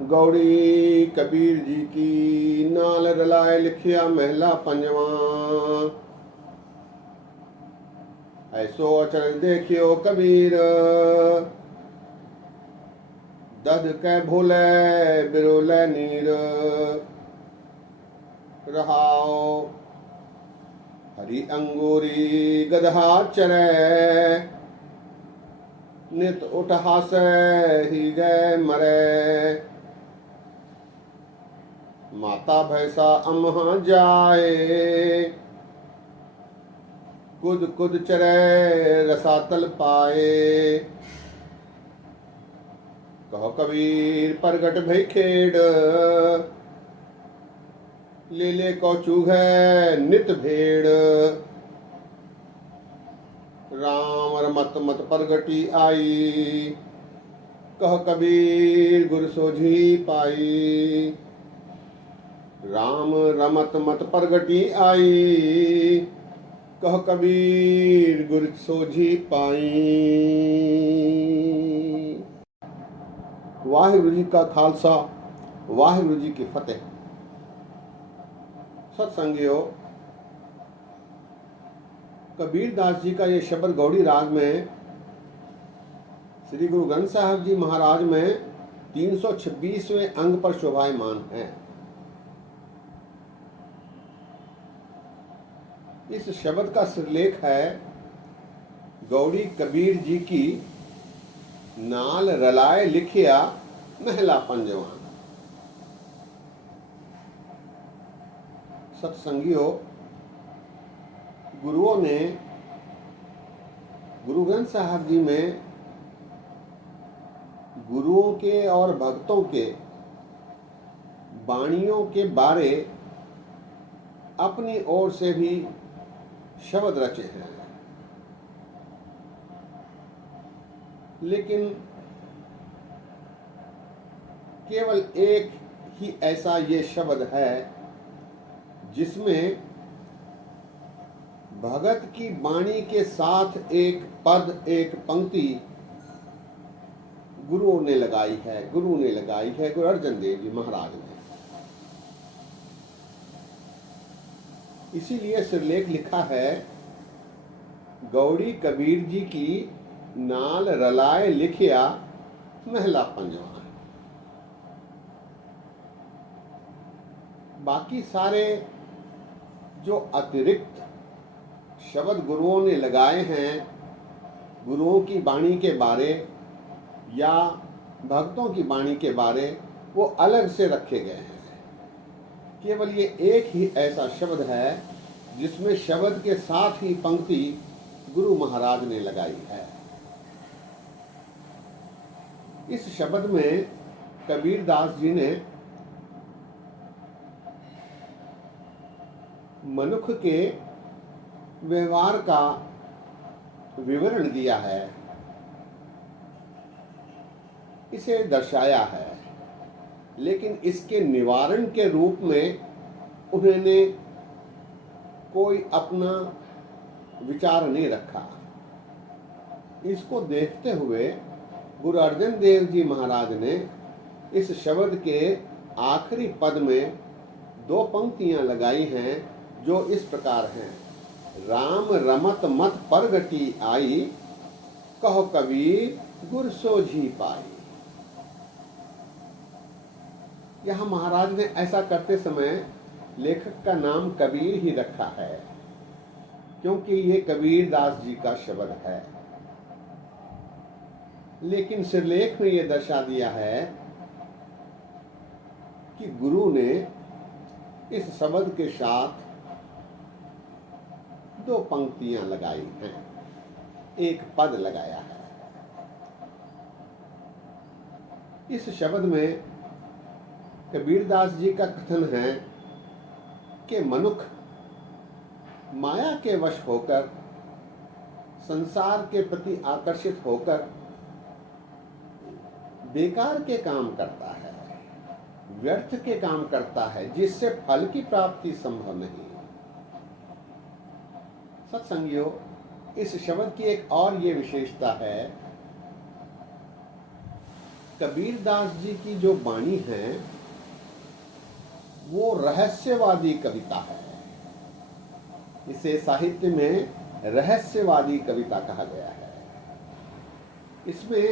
गौड़ी कबीर जी की नाल रलाए लिखिया महला पंजवा। ऐसो अचरज देखियो कबीर, दद कै भोले बिरोले नीर। रहाओ हरि अंगूरी गदहा चरै, नित उठ हासै ही गए मरै। माता भैसा अम्हा जाए, कुद कुद चरै रसातल पाए। कहो कबीर प्रगट भई खेड़, ले ले को चूघै नित भेड़। राम रमत मत प्रगटी आई, कह कबीर गुर सोझी पाई। राम रमत मत प्रगटी आई, कह कबीर गुर सोझी पाई। वाहिगुरु जी का खालसा, वाहिगुरु जी की फतेह। सत्संगियों, कबीर दास जी का ये शब्द गौड़ी राग में श्री गुरु ग्रंथ साहब जी महाराज में 326वें अंग पर शोभायमान है। इस शब्द का सिरलेख है गौड़ी कबीर जी की नाल रलाए लिखिया महला पंजवा। सत्संगियों, गुरुओं ने गुरु ग्रंथ साहब जी में गुरुओं के और भक्तों के वाणियों के बारे अपनी ओर से भी शब्द रचे हैं, लेकिन केवल एक ही ऐसा ये शब्द है जिसमें भगत की वाणी के साथ एक पद एक पंक्ति गुरुओं ने लगाई है, गुरु ने लगाई है, गुरु अर्जन देव जी महाराज ने। इसीलिए सिरलेख लिखा है गौड़ी कबीर जी की नाल रलाए लिखिया महला पंजवा। बाकी सारे जो अतिरिक्त शब्द गुरुओं ने लगाए हैं गुरुओं की वाणी के बारे या भक्तों की वाणी के बारे, वो अलग से रखे गए हैं। केवल ये एक ही ऐसा शब्द है जिसमें शब्द के साथ ही पंक्ति गुरु महाराज ने लगाई है। इस शब्द में कबीर दास जी ने मनुष्य के व्यवहार का विवरण दिया है, इसे दर्शाया है, लेकिन इसके निवारण के रूप में उन्होंने कोई अपना विचार नहीं रखा। इसको देखते हुए गुरु अर्जन देव जी महाराज ने इस शब्द के आखिरी पद में दो पंक्तियां लगाई हैं जो इस प्रकार हैं। राम रमत मत प्रगटी आई, कहो कबीर गुर सोझी पाई। यहाँ महाराज ने ऐसा करते समय लेखक का नाम कबीर ही रखा है, क्योंकि ये कबीर दास जी का शब्द है। लेकिन सिरलेख में ये दर्शा दिया है कि गुरु ने इस शब्द के साथ दो पंक्तियां लगाई हैं, एक पद लगाया है। इस शब्द में कबीरदास जी का कथन है कि मनुष्य माया के वश होकर, संसार के प्रति आकर्षित होकर बेकार के काम करता है, व्यर्थ के काम करता है, जिससे फल की प्राप्ति संभव नहीं। सत्संगियों, इस शब्द की एक और ये विशेषता है कबीर दास जी की जो वाणी है वो रहस्यवादी कविता है। इसे साहित्य में रहस्यवादी कविता कहा गया है। इसमें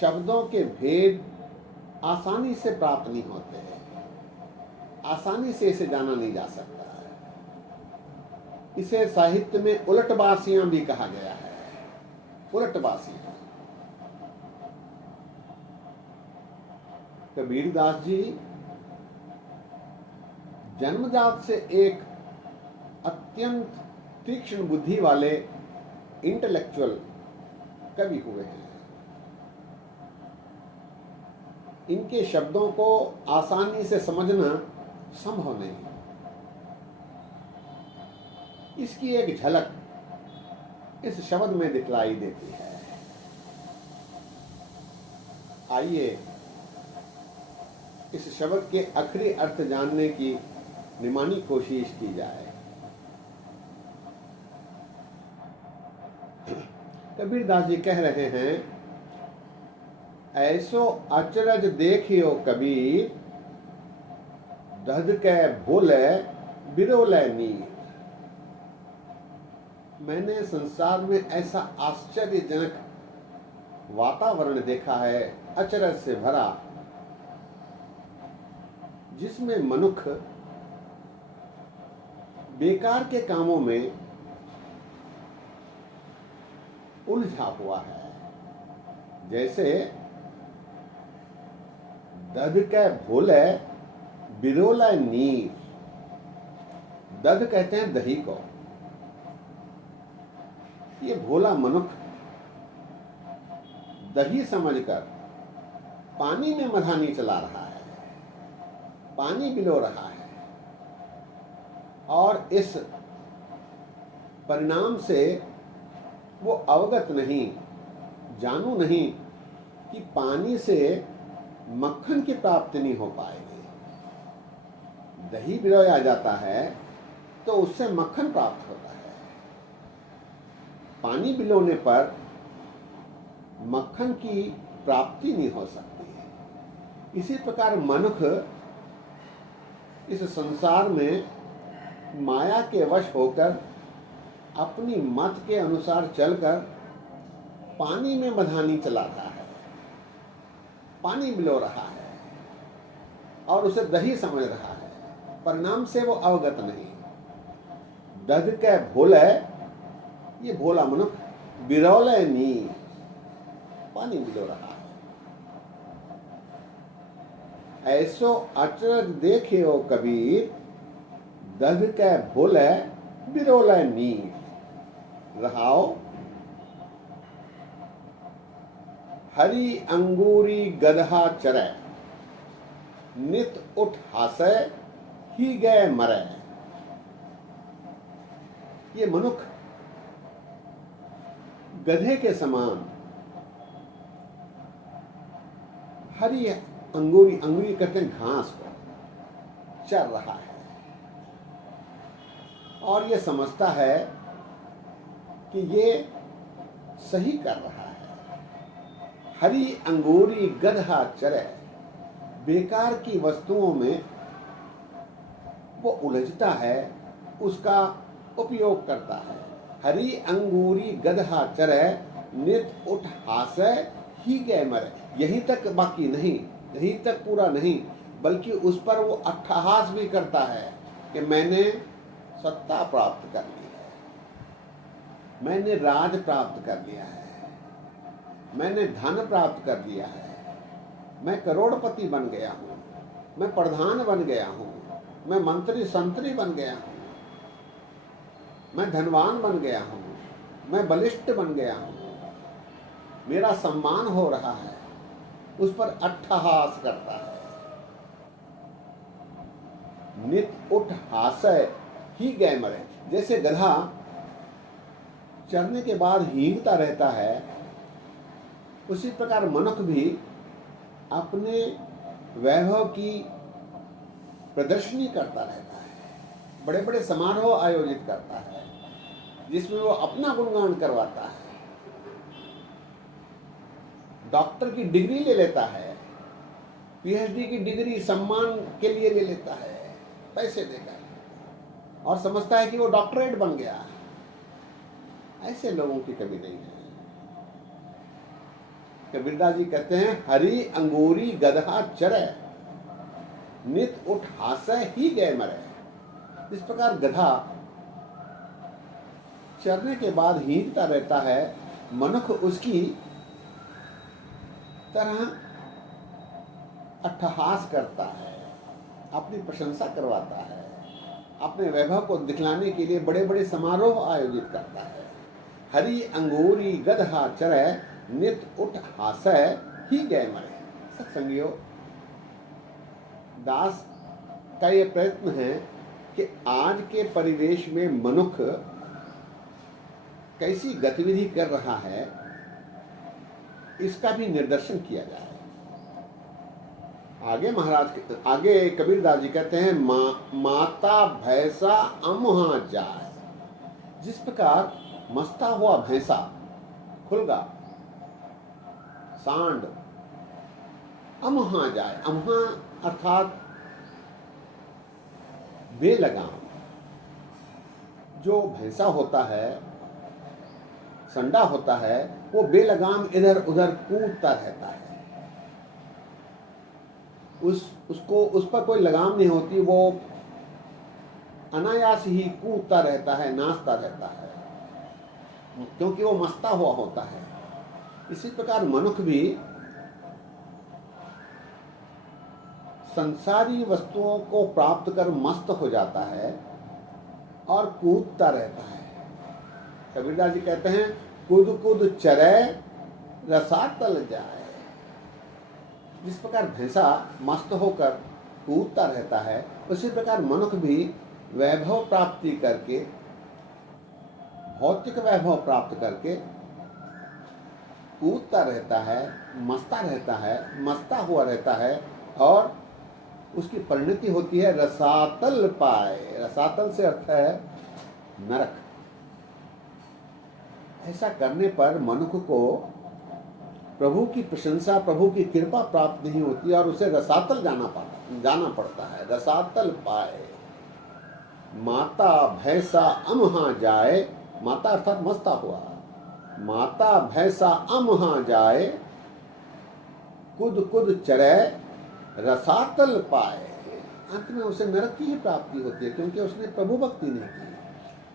शब्दों के भेद आसानी से प्राप्त नहीं होते हैं, आसानी से इसे जाना नहीं जा सकता है। इसे साहित्य में उलटबासियां भी कहा गया है। उलटबासियां। कबीरदास जी जन्मजात से एक अत्यंत तीक्ष्ण बुद्धि वाले इंटेलेक्चुअल कवि हुए हैं। इनके शब्दों को आसानी से समझना संभव नहीं। इसकी एक झलक इस शब्द में दिखलाई देती है। आइए इस शब्द के आखिरी अर्थ जानने की निमानी कोशिश की जाए। कबीरदास जी कह रहे हैं, ऐसो अचरज देखियो कबीर, दहद के भोले बिरोले नीर। मैंने संसार में ऐसा आश्चर्यजनक वातावरण देखा है, अचरज से भरा, जिसमें मनुष्य बेकार के कामों में उलझा हुआ है। जैसे दध के भोले बिरोला नीर। दध कहते हैं दही को। ये भोला मनुष्य दही समझकर पानी में मधानी चला रहा है, पानी बिलो रहा है, और इस परिणाम से वो अवगत नहीं, जानू नहीं कि पानी से मक्खन की प्राप्ति नहीं हो पाएगी। दही बिलोया जाता है तो उससे मक्खन प्राप्त होता है। पानी बिलोने पर मक्खन की प्राप्ति नहीं हो सकती है। इसी प्रकार मनुष्य इस संसार में माया के वश होकर अपनी मत के अनुसार चलकर पानी में मधानी चला रहा है, पानी बिलो रहा है और उसे दही समझ रहा है। परिणाम से वो अवगत नहीं। दध के भोले, ये भोला मनुष्य, बिरौले नी, पानी बिलो रहा है। ऐसो अचरज देखियो कबीर, दध के भोले बिरोले नीर। रहाओ हरी अंगूरी गदहा चरै, नित उठ हासै ही गए मरै। ये मनुष्य गधे के समान हरी अंगूरी, अंगूरी कहते हैं घास को, चर रहा है और ये समझता है कि ये सही कर रहा है। हरी अंगूरी गदहा चरे, बेकार की वस्तुओं में वो उलझता है, उसका उपयोग करता है। हरी अंगूरी गदहा चरे, नित उठ हासे ही गए मरे। यहीं तक बाकी नहीं, यहीं तक पूरा नहीं, बल्कि उस पर वो अट्ठहास भी करता है कि मैंने सत्ता प्राप्त कर ली है, मैंने राज प्राप्त कर लिया है, मैंने धन प्राप्त कर लिया है, मैं करोड़पति बन गया हूँ, मैं प्रधान बन गया हूँ, मैं मंत्री संतरी बन गया हूँ, मैं धनवान बन गया हूँ, मैं बलिष्ठ बन गया हूँ, मेरा सम्मान हो रहा है। उस पर अट्ठहास करता है। नित उठ हासय ही गए मरे। जैसे गधा चरने के बाद हींगता रहता है, उसी प्रकार मनुष्य भी अपने वैभव की प्रदर्शनी करता रहता है, बड़े बड़े समारोह आयोजित करता है जिसमें वो अपना गुणगान करवाता है। डॉक्टर की डिग्री ले लेता है, पीएचडी की डिग्री सम्मान के लिए ले लेता है, पैसे देकर, और समझता है कि वो डॉक्टरेट बन गया। ऐसे लोगों की कमी नहीं है। कबीरदास जी कहते हैं, हरी अंगूरी गदहा चरे, नित उठ हासय ही गए मरे। इस प्रकार गधा चरने के बाद हींगता रहता है, मनुष्य उसकी तरह अट्ठहास करता है, अपनी प्रशंसा करवाता है, अपने वैभव को दिखलाने के लिए बड़े बड़े समारोह आयोजित करता है। हरी अंगूरी गदहा चरे, नित उठ हासय ही गए मरे। सत्संगियों, दास का ये प्रयत्न है कि आज के परिवेश में मनुष्य कैसी गतिविधि कर रहा है, इसका भी निर्देशन किया जाए। आगे कबीरदास जी कहते हैं, माता भैंसा अमुहा जाए। जिस प्रकार मस्ता हुआ भैंसा, खुलगा, सांड अमुहा जाए। अमुहा अर्थात बेलगाम। जो भैंसा होता है, संडा होता है, वो बेलगाम इधर उधर कूदता रहता है। उसको उस पर कोई लगाम नहीं होती, वो अनायास ही कूदता रहता है, नाचता रहता है, क्योंकि वो मस्ता हुआ होता है। इसी प्रकार मनुष्य भी संसारी वस्तुओं को प्राप्त कर मस्त हो जाता है और कूदता रहता है। कबीरदास जी कहते हैं, कूद कूद चरे रसातल जाए। जिस प्रकार भैंसा मस्त होकर कूदता रहता है, उसी प्रकार मनुष्य भी वैभव प्राप्ति करके, भौतिक वैभव प्राप्त करके कूदता रहता है, मस्ता रहता है, मस्ता हुआ रहता है, और उसकी परिणति होती है रसातल पाए। रसातल से अर्थ है नरक। ऐसा करने पर मनुष्य को प्रभु की प्रशंसा, प्रभु की कृपा प्राप्त नहीं होती और उसे रसातल जाना पड़ता है। रसातल पाए, माता भैंसा अमहा जाए। माता अर्थात मस्ता हुआ। माता भैंसा अमहा जाए, कुद कुद चरे रसातल पाए। अंत में उसे नरक की ही प्राप्ति होती है, क्योंकि उसने प्रभु भक्ति नहीं की,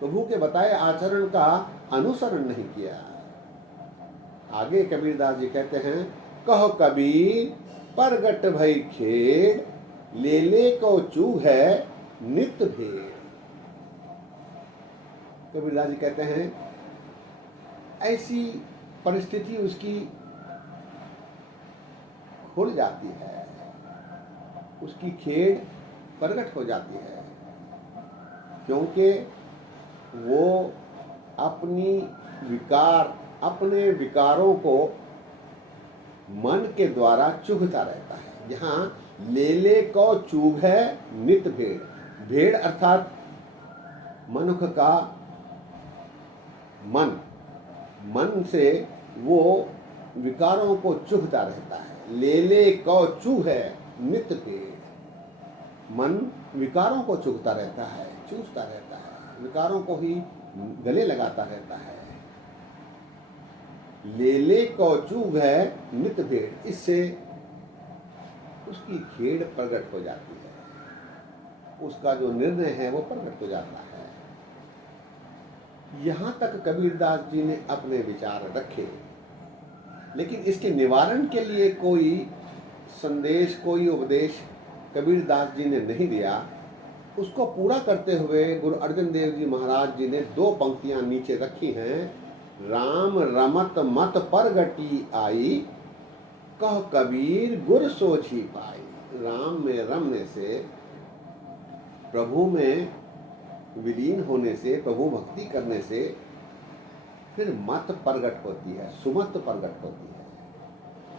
प्रभु के बताए आचरण का अनुसरण नहीं किया। आगे कबीरदास जी कहते हैं, कहो कबीर परगट भई खेड़, ले ले को चूहे नित भेड़। कबीरदास जी कहते हैं, ऐसी परिस्थिति उसकी खुल जाती है, उसकी खेड़ प्रकट हो जाती है, क्योंकि वो अपने विकारों को मन के द्वारा चुभता रहता है। जहाँ ले को चूग है नित भेड़। भेड़ अर्थात मनुष्य का मन से वो विकारों को चुभता रहता है। ले को चूह है नित भेड़। मन विकारों को चुभता रहता है, चूसता रहता है, विकारों को ही गले लगाता रहता है। ले को चूग है नित भेड़। इससे उसकी खेड़ प्रकट हो जाती है, उसका जो निर्णय है वो प्रकट हो जाता है। यहाँ तक कबीरदास जी ने अपने विचार रखे, लेकिन इसके निवारण के लिए कोई संदेश, कोई उपदेश कबीरदास जी ने नहीं दिया। उसको पूरा करते हुए गुरु अर्जन देव जी महाराज जी ने 2 पंक्तियां नीचे रखी हैं। राम रमत मत परगटी आई, कह कबीर गुर सोझी पाई। राम में रमने से, प्रभु में विलीन होने से, प्रभु भक्ति करने से फिर मत प्रगट होती है, सुमत प्रगट होती है।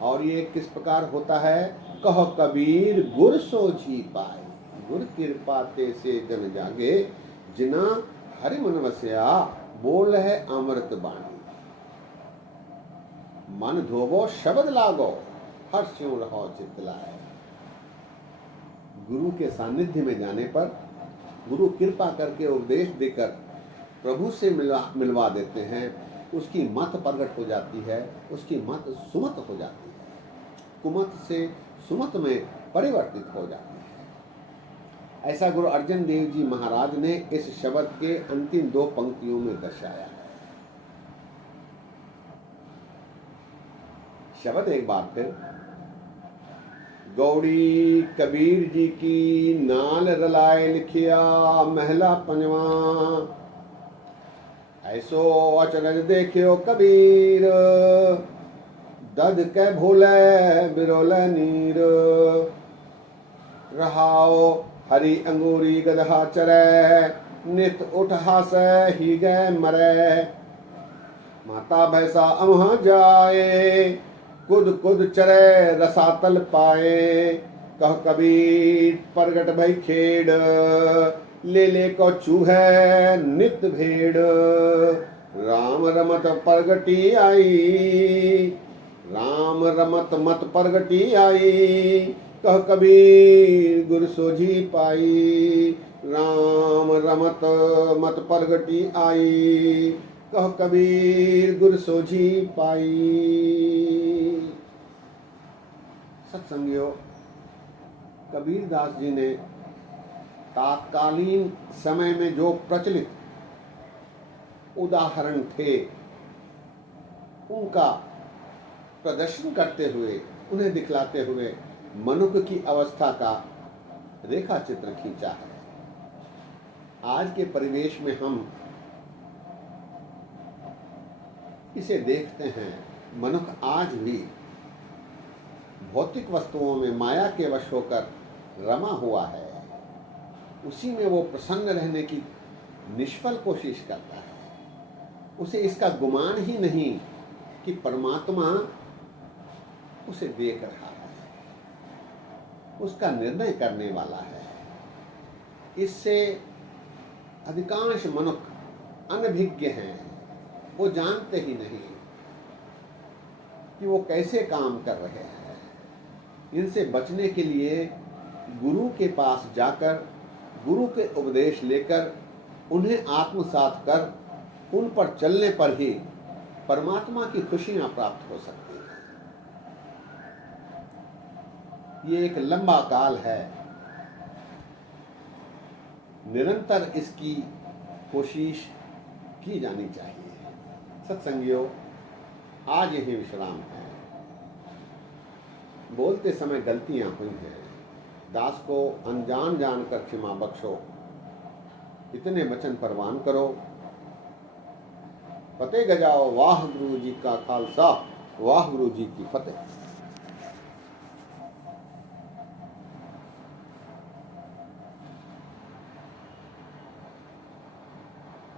और ये किस प्रकार होता है? कह कबीर गुर सोझी पाई, गुर कृपा ते से जन जागे, जिना हरि मन वसया बोल है अमृत बाणी। मन धोवो शब्द लागो, हर स्यों रहो चित्त लाए। गुरु के सानिध्य में जाने पर गुरु कृपा करके उपदेश देकर प्रभु से मिलवा देते हैं। उसकी मत प्रकट हो जाती है, उसकी मत सुमत हो जाती है, कुमत से सुमत में परिवर्तित हो जाती है। ऐसा गुरु अर्जन देव जी महाराज ने इस शब्द के अंतिम 2 पंक्तियों में दर्शाया है। शब्द एक बार फिर, गौड़ी कबीर जी की नाल रलाए लिखिया महला पंजवा, ऐसो अचरज देखियो कबीर, दद के भोले बिरोले नीर, रहाओ हरी अंगूरी गदहा चरे, नित उठ हासे ही गए मरे, माता भैसा अमहा जाए, कुद कुद चरे रसातल पाए, कह कबीर प्रगट भई खेड़, ले ले को चूहे नित भेड़, राम रमत प्रगटी आई, राम रमत मत प्रगटी आई, कह कबीर गुर सोझी पाई, राम रमत मत प्रगटी आई, कह कबीर गुर सोझी पाई। सत्संगियों, कबीर दास जी ने तात्कालीन समय में जो प्रचलित उदाहरण थे उनका प्रदर्शन करते हुए, उन्हें दिखलाते हुए मनुष्य की अवस्था का रेखा चित्र खींचा है। आज के परिवेश में हम इसे देखते हैं। मनुष्य आज भी भौतिक वस्तुओं में माया के वश होकर रमा हुआ है। उसी में वो प्रसन्न रहने की निष्फल कोशिश करता है। उसे इसका गुमान ही नहीं कि परमात्मा उसे देख रहा है, उसका निर्णय करने वाला है। इससे अधिकांश मनुष्य अनभिज्ञ हैं, वो जानते ही नहीं कि वो कैसे काम कर रहे हैं। इनसे बचने के लिए गुरु के पास जाकर, गुरु के उपदेश लेकर, उन्हें आत्मसात कर, उन पर चलने पर ही परमात्मा की खुशियां प्राप्त हो सकती हैं। ये एक लंबा काल है, निरंतर इसकी कोशिश की जानी चाहिए। सत्संगियों, आज यही विश्राम है। बोलते समय गलतियां हुई हैं, दास को अनजान जानकर क्षमा बख्शो, इतने वचन परवान करो। फतेह गजाओ। वाह गुरु जी का खालसा, वाह गुरु जी की फतेह।